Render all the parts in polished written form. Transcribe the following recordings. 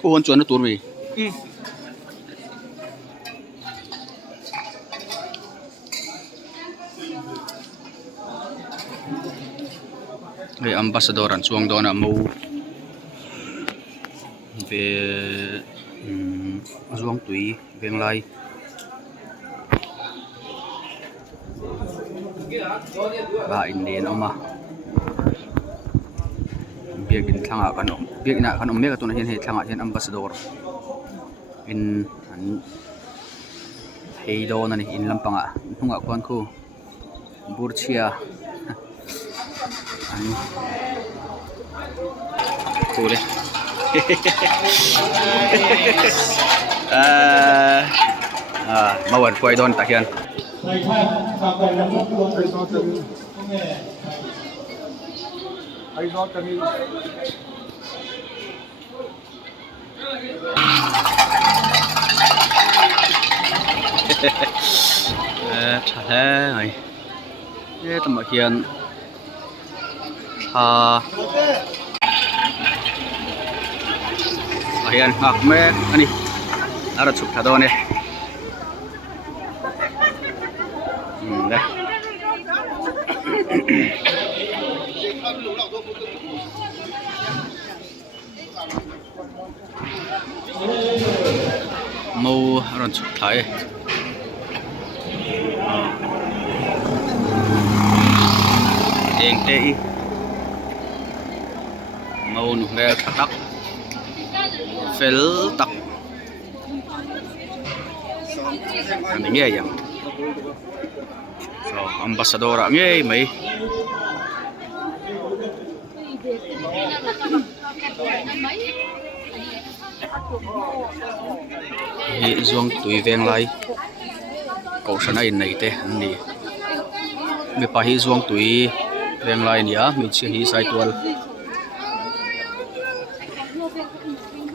ผู้คนชวนตัวมีเฮ้ยอัมบาสดอรันช่วงโดนมูเวช่วงตุยเวียงไลบ้าอินเดียนออกมาเบียกินทางขนมเบียกินขนมเมียกับตัวนั้นเห็นทางเห็นอัมบาสดอร์อินอันเฮโดนั่นนี่อินลำปังทุ่งควันคู่บูร์เชียอันคู่เลยมาวันควายโดนตะเคียนใช่ไงเนี่ยตะเคียนayan Ahmed ani ara chukha do ne dah mau ron chukha e eng te i mau nu me tak fel tak anh nghe vậy so ambassador nghe mấy hi zuang tui veng lai cậu sana in này te anh đi mi pa hi zuang tui veng lai nia mi chi hi sai tual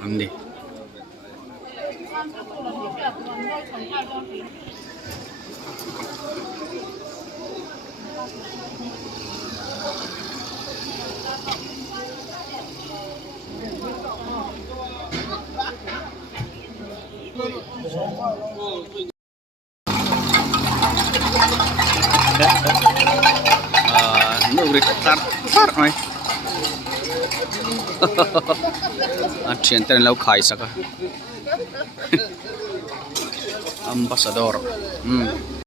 anh đi nó udah tar này chuyện tên lâu khai saka ambassador